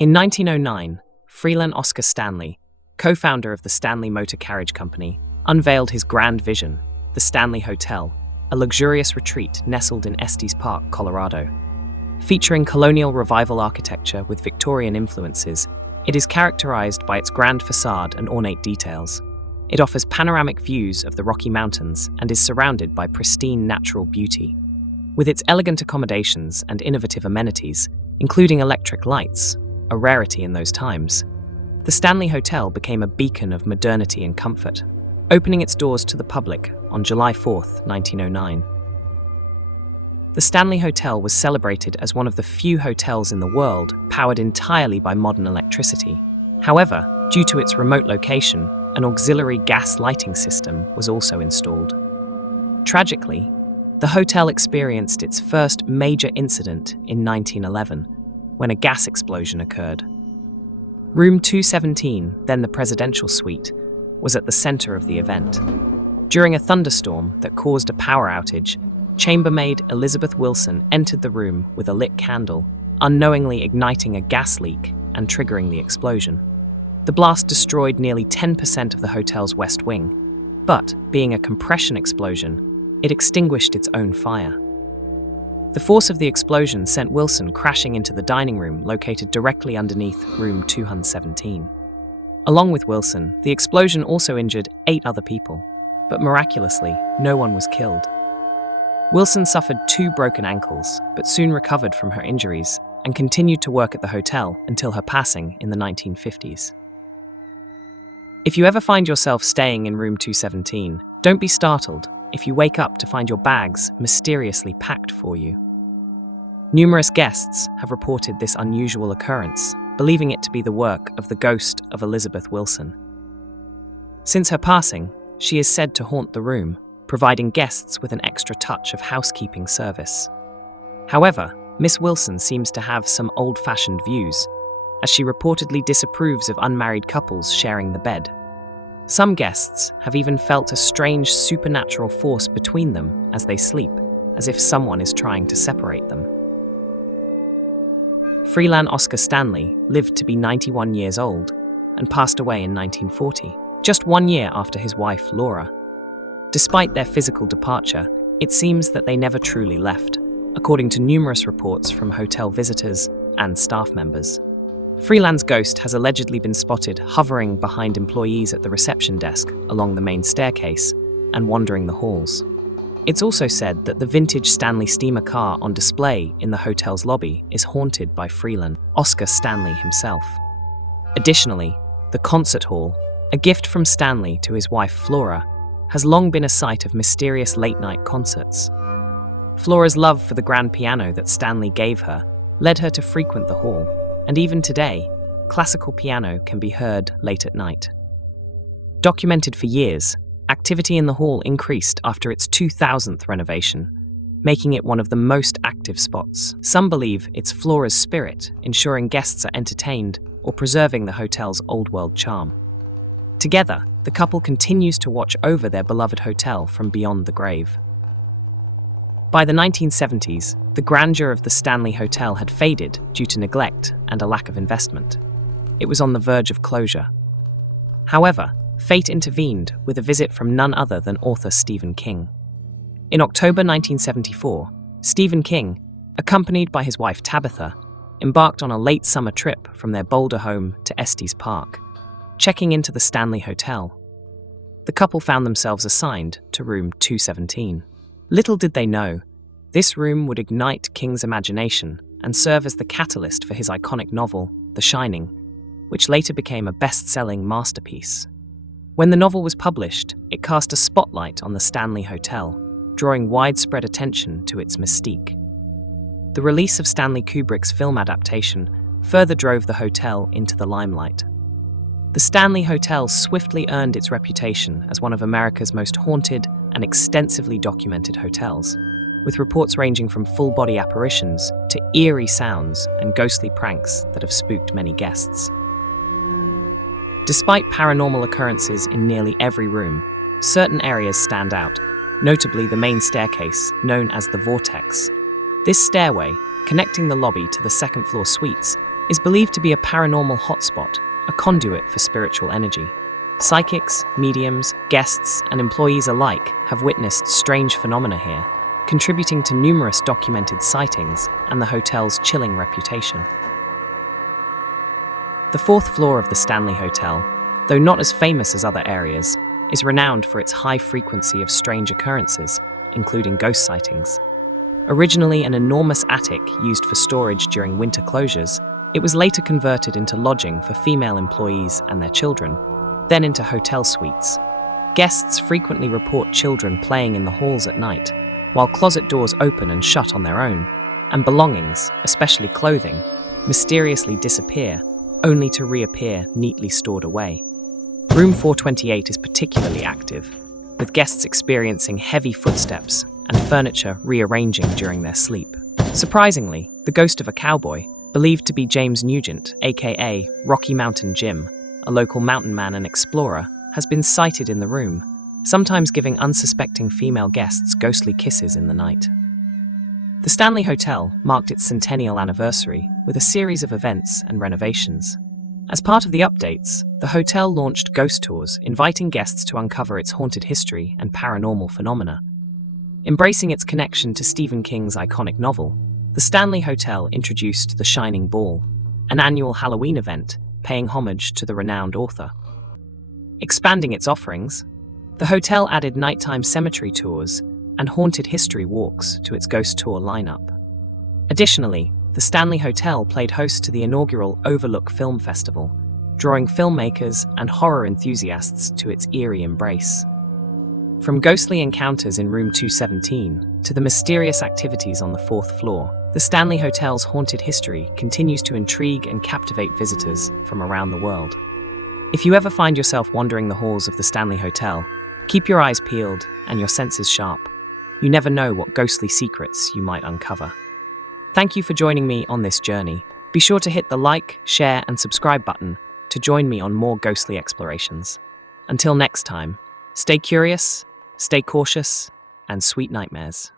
In 1909, Freelan Oscar Stanley, co-founder of the Stanley Motor Carriage Company, unveiled his grand vision, the Stanley Hotel, a luxurious retreat nestled in Estes Park, Colorado. Featuring colonial revival architecture with Victorian influences, it is characterized by its grand facade and ornate details. It offers panoramic views of the Rocky Mountains and is surrounded by pristine natural beauty. With its elegant accommodations and innovative amenities, including electric lights, a rarity in those times, the Stanley Hotel became a beacon of modernity and comfort, opening its doors to the public on July 4, 1909. The Stanley Hotel was celebrated as one of the few hotels in the world powered entirely by modern electricity. However, due to its remote location, an auxiliary gas lighting system was also installed. Tragically, the hotel experienced its first major incident in 1911, when a gas explosion occurred. Room 217, then the presidential suite, was at the center of the event. During a thunderstorm that caused a power outage, chambermaid Elizabeth Wilson entered the room with a lit candle, unknowingly igniting a gas leak and triggering the explosion. The blast destroyed nearly 10% of the hotel's west wing, but, being a compression explosion, it extinguished its own fire. The force of the explosion sent Wilson crashing into the dining room located directly underneath room 217. Along with Wilson, the explosion also injured 8 other people, but miraculously, no one was killed. Wilson suffered 2 broken ankles, but soon recovered from her injuries and continued to work at the hotel until her passing in the 1950s. If you ever find yourself staying in room 217, don't be startled if you wake up to find your bags mysteriously packed for you. Numerous guests have reported this unusual occurrence, believing it to be the work of the ghost of Elizabeth Wilson. Since her passing, she is said to haunt the room, providing guests with an extra touch of housekeeping service. However, Miss Wilson seems to have some old-fashioned views, as she reportedly disapproves of unmarried couples sharing the bed. Some guests have even felt a strange supernatural force between them as they sleep, as if someone is trying to separate them. Freelan Oscar Stanley lived to be 91 years old and passed away in 1940, just 1 year after his wife, Laura. Despite their physical departure, it seems that they never truly left, according to numerous reports from hotel visitors and staff members. Freelan's ghost has allegedly been spotted hovering behind employees at the reception desk along the main staircase and wandering the halls. It's also said that the vintage Stanley steamer car on display in the hotel's lobby is haunted by Freelan Oscar Stanley himself. Additionally, the concert hall, a gift from Stanley to his wife Flora, has long been a site of mysterious late-night concerts. Flora's love for the grand piano that Stanley gave her led her to frequent the hall, and even today, classical piano can be heard late at night. Documented for years, activity in the hall increased after its 2000th renovation, making it one of the most active spots. Some believe it's Flora's spirit, ensuring guests are entertained or preserving the hotel's old-world charm. Together, the couple continues to watch over their beloved hotel from beyond the grave. By the 1970s, the grandeur of the Stanley Hotel had faded due to neglect and a lack of investment. It was on the verge of closure. However, fate intervened with a visit from none other than author Stephen King. In October 1974, Stephen King, accompanied by his wife Tabitha, embarked on a late summer trip from their Boulder home to Estes Park, checking into the Stanley Hotel. The couple found themselves assigned to room 217. Little did they know, this room would ignite King's imagination and serve as the catalyst for his iconic novel, The Shining, which later became a best-selling masterpiece. When the novel was published, it cast a spotlight on the Stanley Hotel, drawing widespread attention to its mystique. The release of Stanley Kubrick's film adaptation further drove the hotel into the limelight. The Stanley Hotel swiftly earned its reputation as one of America's most haunted and extensively documented hotels, with reports ranging from full-body apparitions to eerie sounds and ghostly pranks that have spooked many guests. Despite paranormal occurrences in nearly every room, certain areas stand out, notably the main staircase, known as the Vortex, This stairway, connecting the lobby to the second-floor suites, is believed to be a paranormal hotspot, a conduit for spiritual energy. Psychics, mediums, guests, and employees alike have witnessed strange phenomena here, contributing to numerous documented sightings and the hotel's chilling reputation. The fourth floor of the Stanley Hotel, though not as famous as other areas, is renowned for its high frequency of strange occurrences, including ghost sightings. Originally an enormous attic used for storage during winter closures, it was later converted into lodging for female employees and their children, then into hotel suites. Guests frequently report children playing in the halls at night, while closet doors open and shut on their own, and belongings, especially clothing, mysteriously disappear, only to reappear neatly stored away. Room 428 is particularly active, with guests experiencing heavy footsteps and furniture rearranging during their sleep. Surprisingly, the ghost of a cowboy, believed to be James Nugent, aka Rocky Mountain Jim, a local mountain man and explorer, has been sighted in the room, sometimes giving unsuspecting female guests ghostly kisses in the night. The Stanley Hotel marked its centennial anniversary with a series of events and renovations. As part of the updates, the hotel launched ghost tours, inviting guests to uncover its haunted history and paranormal phenomena. Embracing its connection to Stephen King's iconic novel, the Stanley Hotel introduced the Shining Ball, an annual Halloween event paying homage to the renowned author. Expanding its offerings, the hotel added nighttime cemetery tours and haunted history walks to its ghost tour lineup. Additionally, the Stanley Hotel played host to the inaugural Overlook Film Festival, drawing filmmakers and horror enthusiasts to its eerie embrace. From ghostly encounters in room 217 to the mysterious activities on the fourth floor, the Stanley Hotel's haunted history continues to intrigue and captivate visitors from around the world. If you ever find yourself wandering the halls of the Stanley Hotel, keep your eyes peeled and your senses sharp. You never know what ghostly secrets you might uncover. Thank you for joining me on this journey. Be sure to hit the like, share, and subscribe button to join me on more ghostly explorations. Until next time, stay curious, stay cautious, and sweet nightmares.